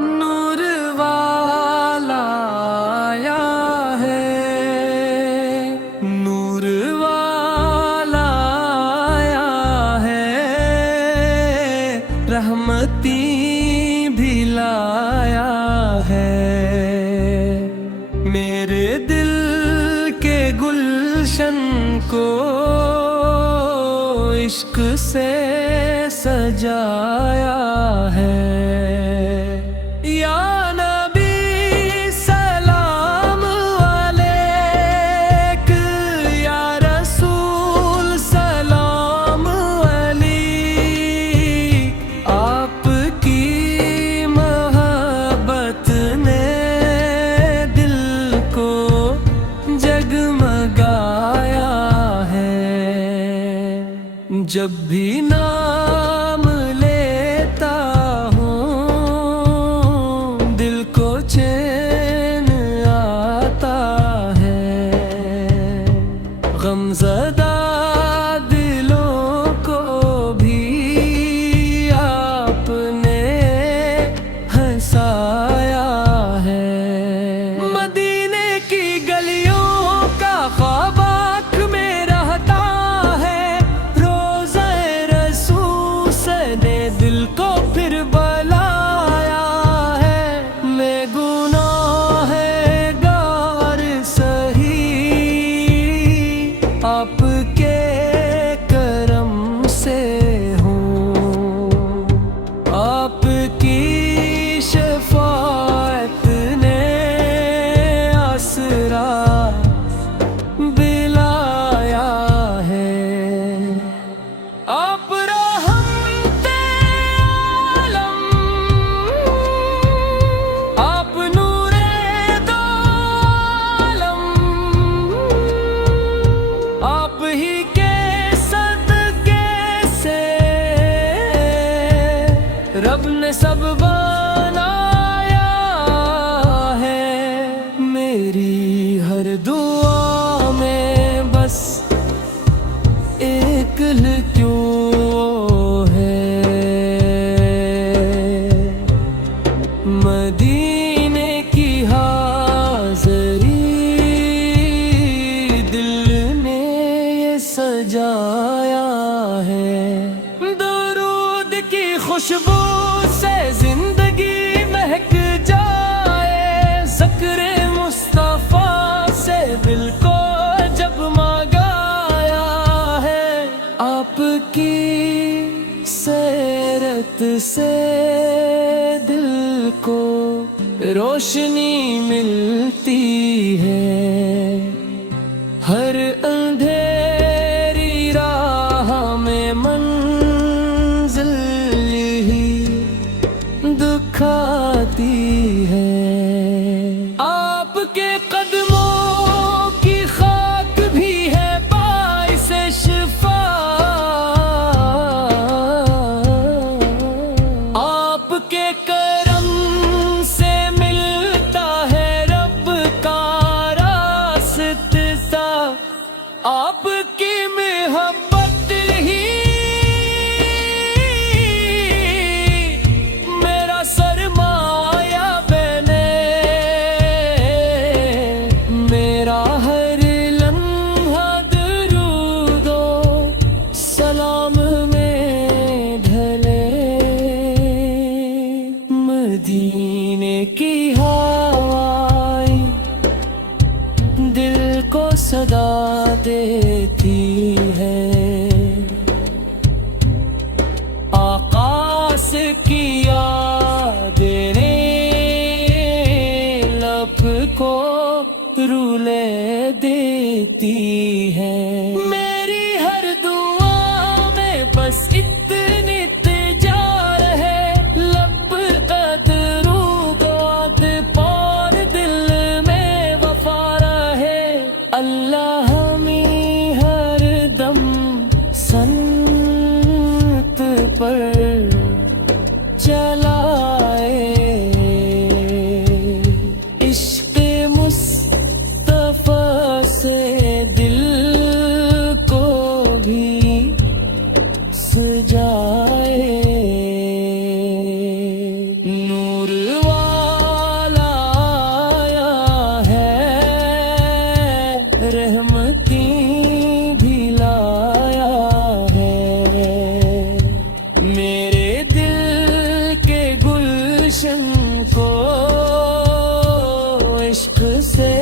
نور والا آیا ہے، نور والا آیا ہے، رحمتی بھی لایا ہے، میرے دل کے گلشن کو عشق سے سجایا ہے۔ یا نبی سلام علیک، یا رسول سلام علیک، آپ کی محبت نے دل کو جگمگایا ہے، جب بھی نام لیتا ہوں دل کو چین آتا ہے، غمزدہ دلوں کو بھی آپ نے ہنسایا ہے۔ مدینے کی گلیوں کا خواب آنکھ میں رہتا ہے، روضہ رسول سے نے دل کو پھر بلایا ہے، میں گناہ گار سہی آپ کے کرم سے ہوں، آپ کی شفاعت نے آسرا دلایا ہے۔ آپ رحمت عالم، آپ نور دو عالم، آپ ہی کے صدقے سے رب نے سب بنایا ہے، میری ہر دعا میں بس ایک کیوں ہے، مدینے کی حاضری دل نے یہ سجایا ہے، درود کی خوشبو سے زندگی مہک جائے، ذکر مصطفیٰ سے دل کو جگمگایا ہے، آپ کی سیرت سے دل کو روشنی ملتی ہے، ہر اندھیری راہ میں منزل ہی دکھاتی ہے، آپ کے قدموں کی خاک بھی ہے باعث شفا، آپ کے کرم سے ملتا ہے رب کا راستہ، آپ کی محبت ہی میرا سرمایہ بنے، میرا ہر لمحہ درود و سلام میں ڈھلے، مدینے کی ہوائیں دل کو صدا دیتی ہے، آقا سے کی یادیں لب کو رولے دیتی ہے، میری ہر دعا میں بس اتنی تجار ہے، لب درود بات پار دل میں وفا رہے، اللہ ہمیں ہر دم سنت پر چلائے، عشق مصطفیٰ سے دل کو بھی عشق سے